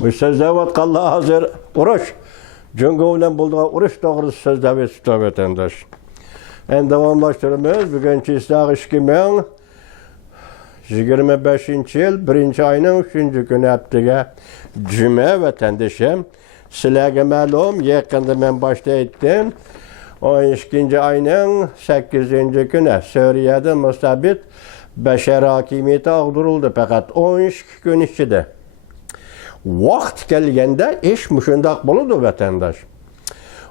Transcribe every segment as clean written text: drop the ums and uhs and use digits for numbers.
Bu sözde vatqanlar hazır uruş. Cüngü bilen bulduğu uruş doğrusu sözde ve tutup vatandaş. En devamlaştırımız bugünkü islahı 2025 yıl 1. ayının 3. günü haftaga cüme vatandaşım. Sizlerge ma'lum yakında ben başta ettim. 12. ayının 8. günü Suriye'de mustabit beşer hakimiyeti ağdırıldı fakat 12 gün içinde. Vaqt kelgende iş muşundaq boludu vatandaş.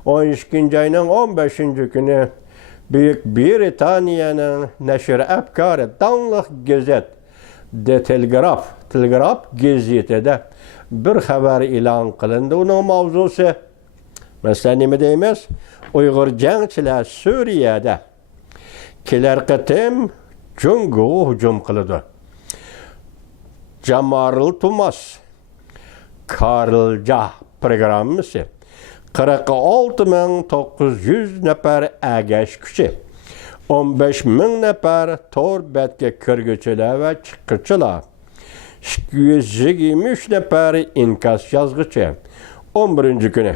12. ayının 15. günü Büyük Britaniyanın neşir efkarı danlıq gezet de Telegraf gazetede bir haber ilan kılındı. Onun mavzusu mesela ne deyimiz? Uygur jangchilar Suriye'de keler qitim Cüngü'ye hücum kılıdı. Jamaril Tumas Karılca programısı 46.900 nefer əgəş küçü, 15.000 nefer tor betke kırgıçılar ve çıkıcılar, 223 nefer inkas yazgıcı, 11. günü.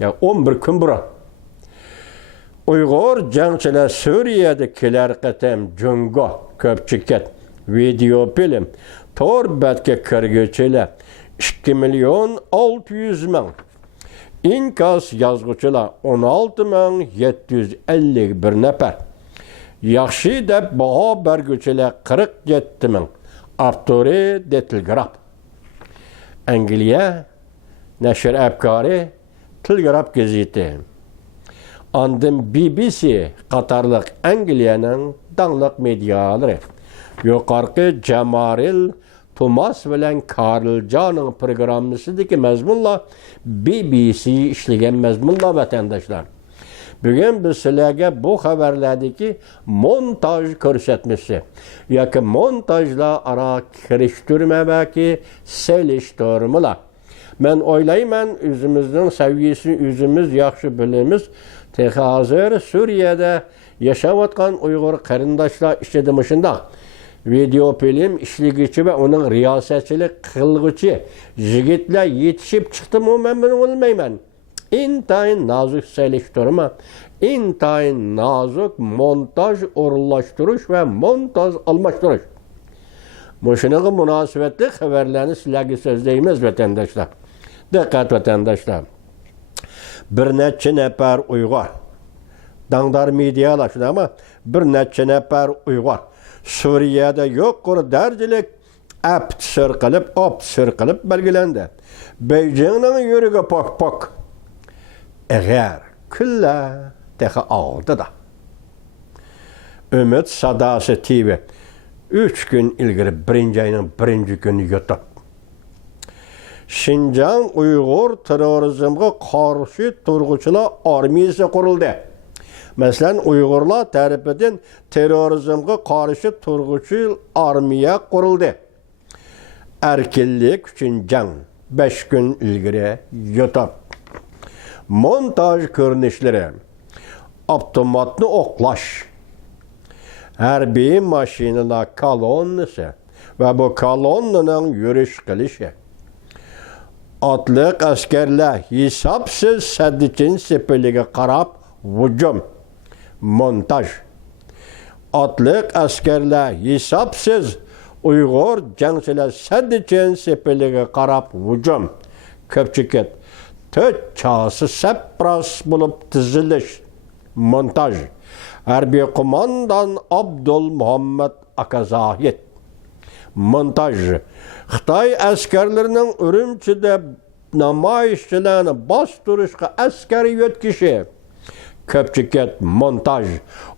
Ya 11 gün bura. Uygur jangchilar Suriye'dekiler qitim Cüngü köpçüket, video film, tor betke kırgıçılar, 2.600.000 inkas yazgıçılar 16.751 nefer. Yaxşı deb baha bergüçüler 47.000 avtori de Telegraf. Angliya neşir efkarı Telegraf gazeti. Andım BBC Qatarlıq Angliyanın danlıq mediaları. Yuqarqı Jamaril Tumas bilen Karılcan'ın programısıdaki mezmunla BBC işleyen mezmunla vatandaşlar. Bugün biz sizlerge bu haberlerdeki montaj körsetmesi. Yakın montajla ara kiriştirme belki seliştirmeler. Ben oylayman üzümüzün sevgisi, üzümüz yaxşı bilimiz. Tek hazır Suriye'de yaşavatkan Uygur karındaşlar işledemişinde. Video film işligiçi ve onun riyasetçilik kılgıcı jigitler yetişip çıktı mı ben bunu bilmeymen. İntayın nazik seliştirme, intayın nazik montaj uğurlaştırış ve montaj almıştırış. Muşunun münasebetli haberlerini sizlerge sözdeyimiz vatandaşlar. Dikkat vatandaşlar. Bir neçe nefer Uygur. Dangdar medyalaştı ama bir neçe nefer Uygur. Suriye'de yok kur dercilik sırkılıp belgelendi. Beijing'nin yürüge pok. Eğer külle tehe aldı da. Ümit Sadası TV 3 gün ilgiri 1. ayının 1. günü yutup. Şinjan Uygur terörizmge karşı turguçular armiyası kuruldu. Mesela Uygurlar tarafından terörizmge karşı turguçu armiya kuruldu. Erkillik için can 5 gün ilgiri yutup. Montaj görünüşleri, avtomatlı oklaş, harbiy maşinalar kolonnası ve bu kolonnanın yürüyüş kılışı. Atlık askerler hesapsız sadicin sepeliğe karab hücum. Montaj. Atlık askerler hesapsız Uygur jangchilar sadicin sepeliğe karab hücum. Köpçüket. 4 çağısı sepras bulup diziliş. Montaj. Harbiy kumandan Abdul Muhammed Akazahit. Montaj. Xitay askerlerinin Ürümçi'de namayişçilerini bastırışqa askeri yetkişi. Köpçüket montaj.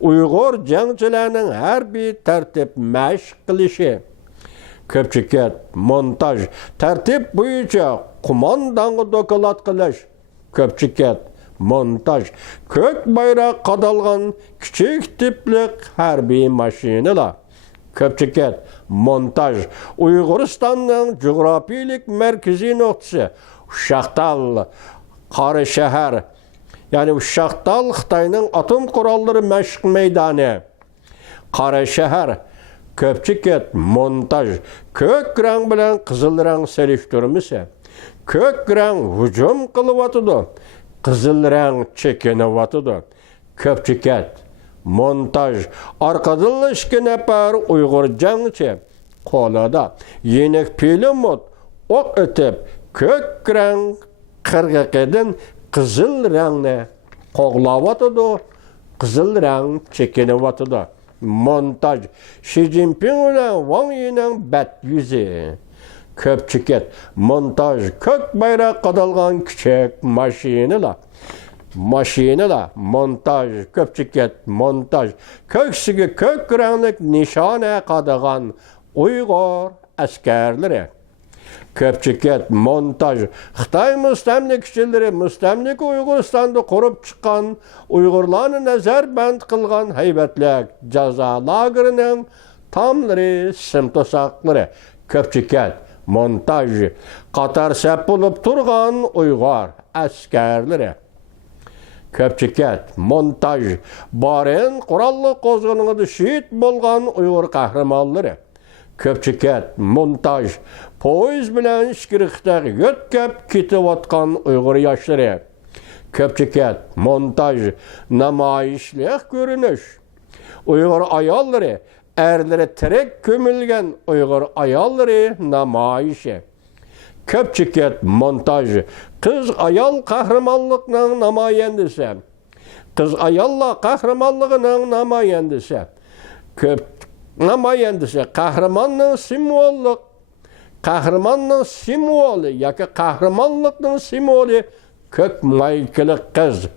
Uygur jangchilarning harbiy tertip mashq qilishi. Köpçüket montaj. Tertip bo'yicha kumandanga dokolat qilish. Köpçüket montaj. Kök bayroq qadalgan kichik tiplik harbiy mashinalar. Köpçüket montaj. Uyg'uristonning coğrafilik merkezi noktası Uşaqtal Qari shahar. Yani Uşaqtal Xitayning atom qurolları məşq meydanı. Qari shahar Köpçüket, montaj, kök rəng bilen qızıl rəng seliştirmişse, kök rəng hücum qılıvatıdı, qızıl rəng çekinivatıdı. Köpçüket, montaj, arkadılı işki neper Uygur cəngçi, kolada yenek pilimot, ok ötüp, kök rəng qırgık edin qızıl rəngni qoğlavatıdı, qızıl rəng çekinivatıdı. Montaj, Xi Jinping ile Wang Yi'nin bet yüzü. Köpçüket, montaj, kök bayrak kadalgan küçük maşinala, montaj, köpçüket, montaj, köksüge kök renglik nişane kadagan Uygur askerleri. Köpçüket, montaj, Xitay müstemlikçileri, müstemlik Uyguristan'da kurup çıkan, Uygurlarını nezarband kılgan heybetlik caza lagerinin tamları, simtosakları. Köpçüket, montaj, Katar sep bulup turgan Uygur askerleri. Köpçüket, montaj, Baren kurallı kozgununu şehit bolgan Uygur kahramanları. Köpçüket, montaj, poiz bilen işkirikte götkep kitivatkan Uygur yaşları. Köpçüket, montaj, namayişlik görünüş. Uygur ayalları, erleri terek kömülgen Uygur ayalları namayişi. Köpçüket, montaj, kız ayal kahramanlıkla namayendisi. Kız ayalla kahramanlığının namayendisi. Namayendisi, kahramanlığın simvolu, yaki kahramanlığın simvolu kök maykilik kız.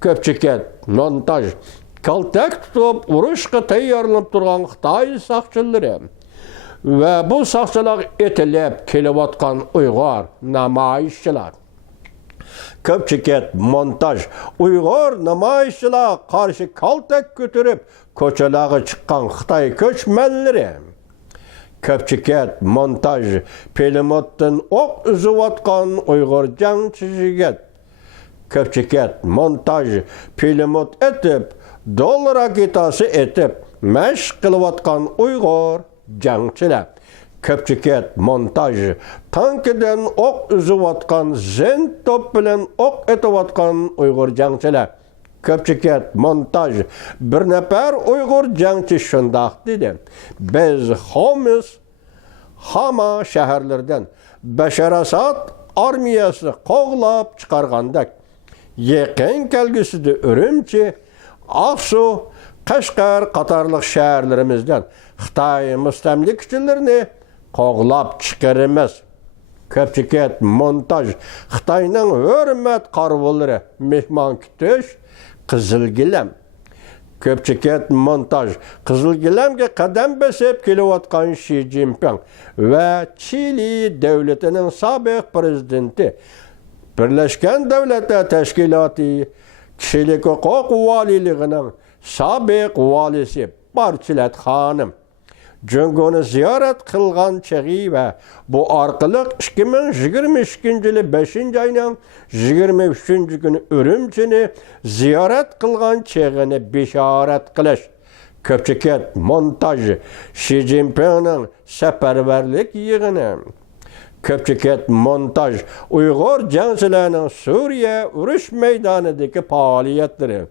Köpçüket, montaj, kaltak tutup, uruşqa tayarlanıp durgan Xitay sakçıları ve bu sakçılar etilip kelivatkan Uygur namayişçiler. Köpçüket, montaj, Uygur namayişçiler karşı kaltak götürüp koçalağı çıkan Xitay köçmenleri. Köpçüket, montaj, pelimottan ok üzüvatkan Uygur cəngçisiget. Köpçüket, montaj, pelimot etip, dol raketası etip, məşq kılıvatkan Uygur cəngçiler. Köpçüket, montaj, tankiden ok üzüvatkan, zent top bilen ok etivatkan Uygur cəngçiler. Köpçüket, montaj, bir nefer Uygur cəngçi şundaq dedi. Biz Hama şehirlerden Beşar Asad armiyası qoğlap çıkargandak. Yakın kelgisi de Ürümçi, Aksu, Kaşgar qatarlıq şehirlerimizden Xitay müstemlikçilerini qoğlap çıkarımız. Köpçüket, montaj, Xitay'nın hürmet karvolları, mehman kütüş, Qızılgilem. Köpçüket, montaj, Qızılgilem'e kadem besip kelivatkan Xi Jinping ve Çili devletinin sabık prezidenti, Birleşken Devletler Teşkilatı Kişilik Hukuk Valiliğinin sabık valisi Barçilet Hanım. Cüngonu ziyaret kılgan çeği ve bu arkalık 2022 yılı 5. ayının 23. günü Ürümçini ziyaret kılgan çeğini bişaret kılış. Köpçüket, montaj, Xi Jinping'in seferberlik yığını. Köpçüket, montaj, Uygur cəngçilərinin Suriye uruş meydanındaki faaliyetleri.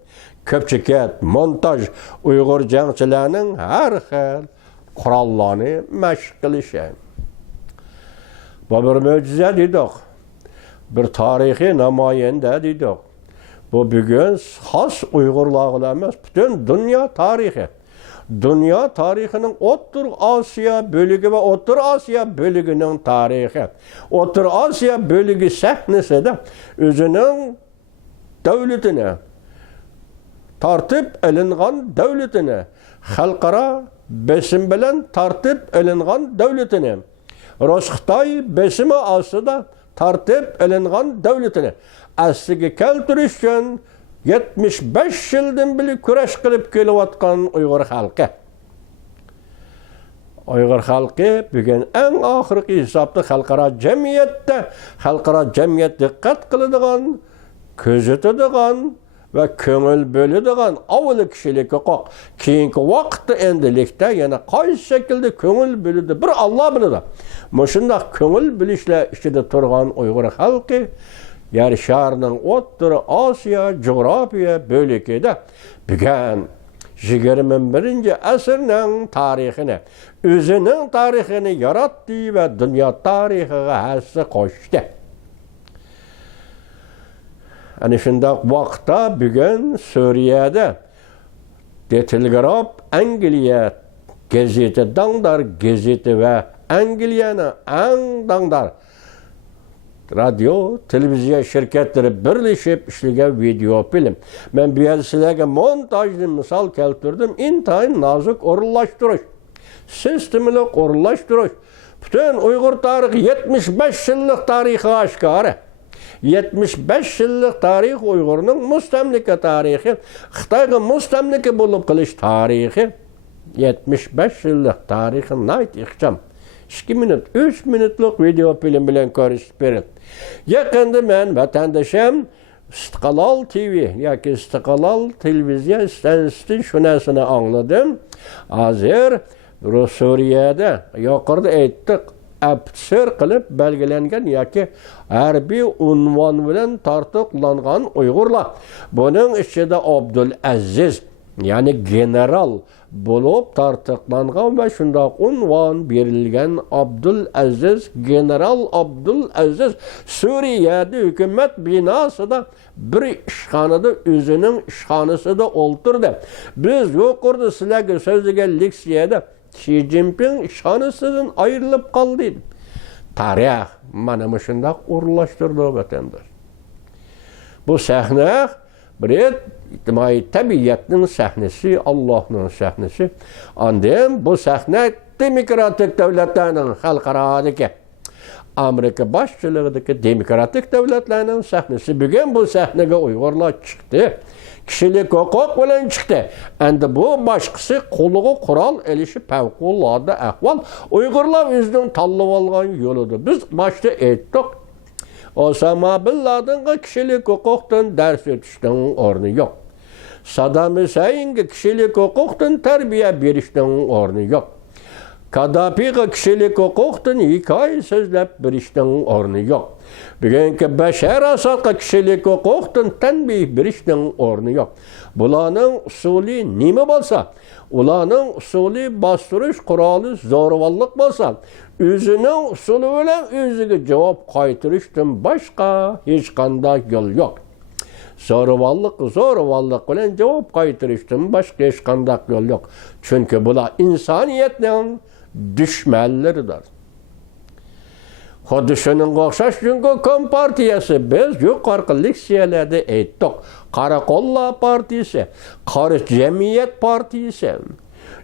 Köpçüket, montaj, Uygur cəngçilərinin her xil kurallarını məşq qilişi. Bu bir möcüzə dedik. Bir tarihi namayəndə dedik. Bu bugün has Uygurlarla emas, bütün dünya tarihi. Dünya tarihinin Otur Asya bölügü ve Otur Asya bölügünün tarihi. Otur Asya bölügü səhnəsi de özünün devletine, tartib elingan devletine, xalqara besim bilen tartib elingan devletine, Xitay besimi asıda tartib elingan devletine, asliga keltirish uchun 75 yıldan beri kurash qilib kelavatgan Uygur halkı. Uygur halkı bugün en ahirki hesapta xalqaro jamiyatda diqqat qiladigan, ko'zatadigan ve köngül bölüdigan avılı kişilik hukuk. Keyinki vaqtda endilikte yana qaysi şekilde köngül bölüdü bir Allah biladi. Mushundaq köngül bilishlar ichida turgan Uyg'ur xalqi yer şarının o'rta Osiyo coğrafiya bölükide bugun 21 asrning tarixini, o'zining tarixini yaratdi ve dünya tarixiga hassa qo'shdi. Ana shundaq vaqtda bugun Suriyada De Telegraph Angliya gazeti Dangdar gazeti ve Angliyani eng dangdar radio, televiziya şirketleri birleşip işleyen video film. Ben bu yerda sizlarga montajlı misal keltirdim. İntayin nazik o'rinlashtirish, sistemlik o'rinlashtirish. Bütün Uyg'ur tarixi 75 yillik tarixi oshkora. 75 yillik tarix Uyg'urning mustamlika tarixi, Xitoyga mustamlika bo'lib qilish tarixi. 75 yillik tarixini aytishim. 2 minut, 3 minutlik video film bilan ko'rsatib beradi. Yaqinda men vatandoshim Istiqlal TV yoki Istiqlal televiziya stansiyasidan shunasini angladim. Hozir Suriyada yuqorida aytdik, absir qilib belgilangan yoki harbiy unvon bilan tartiqlangan Uyg'urlar. Buning ichida Abdul Aziz, ya'ni general bo'lib tartiqlangan ve shundoq unvon berilgan Abdul Aziz, general Abdul Aziz Suriyada hukumat binosida bir ishxonada o'zining ishxonasida o'ltirdi. Biz yuqorida sizlarga so'zlagan leksiyada Xi Jinping ishxonasidan ayrilib qoldi. Tarix mana shundoq o'rinlashtirdi vatandosh. Bu sahna bir ictimai tabiatning sahnesi, Allah'ның sahnesi. Andem bu sahne demokratik davlatlarning xalqarodagi Amerika boshchiligidagi demokratik davlatlarning sahnesi. Bugun bu sahnaga Uyg'urlar chiqdi. Kishilik huquq bilan chiqdi. Endi bu boshqasi qo'liga qurol elishi favqulodda ahvol. Uyg'urlar o'zining tanlab olgan yo'lidir. Biz boshda aytdik. Osama bin Laden'ga kişilik hukuktan ders ötüşten ornu yok. Saddam Hüseyin'e kişilik hukuktan terbiye berişten ornu yok. Kaddafi'ye kişilik hukuktan hikaye sözlep berişten ornu yok. Bugünkü Beşar Asad'a kişilik hukuktan tenbih berişten ornu yok. Bularning usulü nima bo'lsa, ularning usulü bastırış kuralı zo'ravonlik bo'lsa, o'zining usuli bilan o'ziga javob qaytirishdan boshqa hech qanday yo'l yo'q. Zo'ravonlik bilan javob qaytirishdan boshqa hech qanday yo'l yo'q. Chunki bular insoniyatning dushmanlaridir. Xuddi shunga o'xshash Jungo Kompartiyasi biz yuqorqi leksiyalarda aytdik. Qaraqulla partiyasi, Qari jamiyat partiyasi,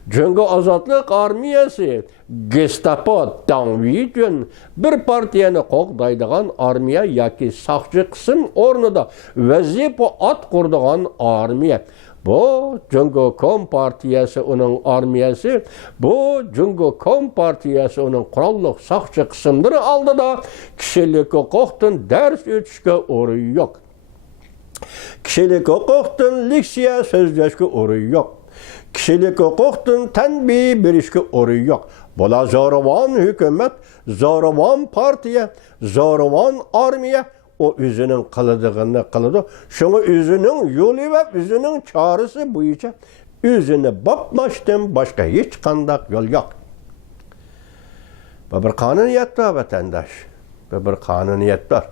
Jungo Ozodlik armiyasi, Gestapo Danvijon bir partiyani qo'g'daydigan armiya yoki saqchi qism o'rnida vazifa at qurdigan armiya. Bu Jungo Kompartiyasi uning armiyasi, bu Jungo Kompartiyasi uning qurolli saqchi qismlari oldida kishilik huquqdan dars o'tishga o'rin yo'q. Kishilik huquqdan leksiya so'zlashga o'rin yo'q. Kishilik huquqdan tanbih berishga o'rin yo'q. Bular zo'ravon hukumat, zo'ravon partiya, zo'ravon armiya. O o'zining qiladiganini qiladi. Shunga o'zining yo'li va o'zining chorasi bo'yicha o'zini boplashdan boshqa hech qanday yo'l yo'q. Bu bir qonuniyatdir vatandosh. Bu bir qonuniyatdir.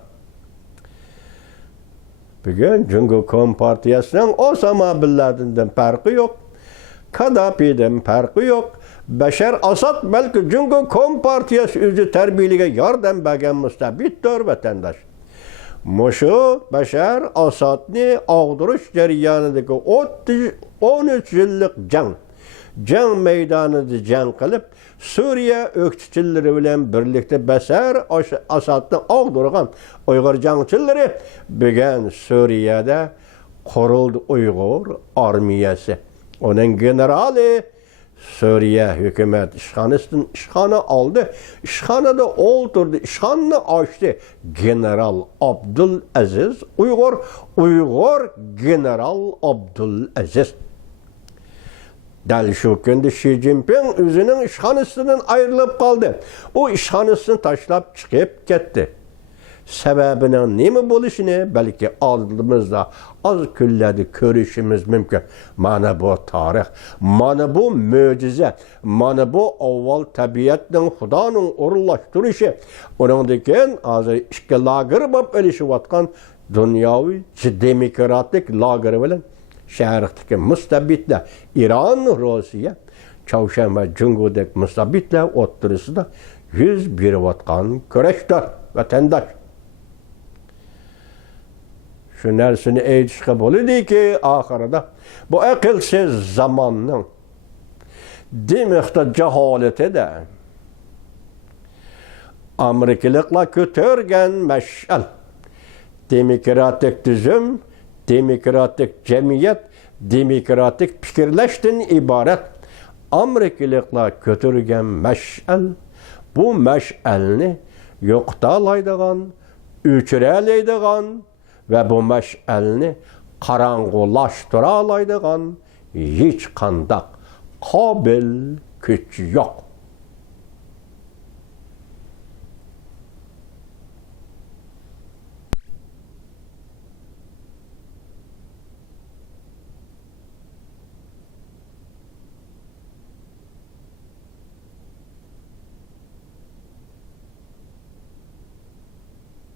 Bugun Jungo Kompartiyasining Osama bin Laden'dan farqi yo'q. Kaddafi'dan farqi yo'q. Beşar Asad belki Jungo Kompartiyasi o'zi tarbiyaliga yordam bergan mustabiddir vatandosh. Mushu Beşar Asadni og'dirish jarayonidagi 13 yillik jang maydonida jang qilib, Suriya o'qituvchilari bilan birlikda Beşar Asadni og'dirgan Uyg'ur jangchilari bugun Suriyada qurildi Uyg'ur armiyasi. Uning generali Suriye hükümet işhanı aldı. İşhanada oturdu. İşhanını açtı. General Abdülaziz Uygur General Abdülaziz. Dal şu gündə Xi Jinping özünün işhanısından ayrılıp kaldı. O işhanısını taşlap çıkıp gitti. Sebebinin nemi buluşunu belki aldığımızda az külledi görüşümüz mümkün. Mana bu tarih, mana bu möcize, mana bu avval tabiatın, Xudanın uğurlaştırışı. Onundakin az iki lagır bab ölüşüvatkan dünyavi demokratik lagır bilen şehirteki müstabitler İran, Rusya, Çavşan ve Cungu'daki müstabitler oturısı da 101 vatkan köreşler, vatandaş. Şu nersini eğitişke boluydu ki ahirada bu akılsız zamanın demekte cehaleti de Amerikalıkla kötürgen meşal demokratik düzüm, demokratik cemiyet, demokratik fikirleştin ibaret Amerikalıkla kötürgen meşal bu meşalini yoktalaydıgan, üçürelaydıgan ve bu meşalini karangılaştıralaydıgan hiç kandak kabil güç yok.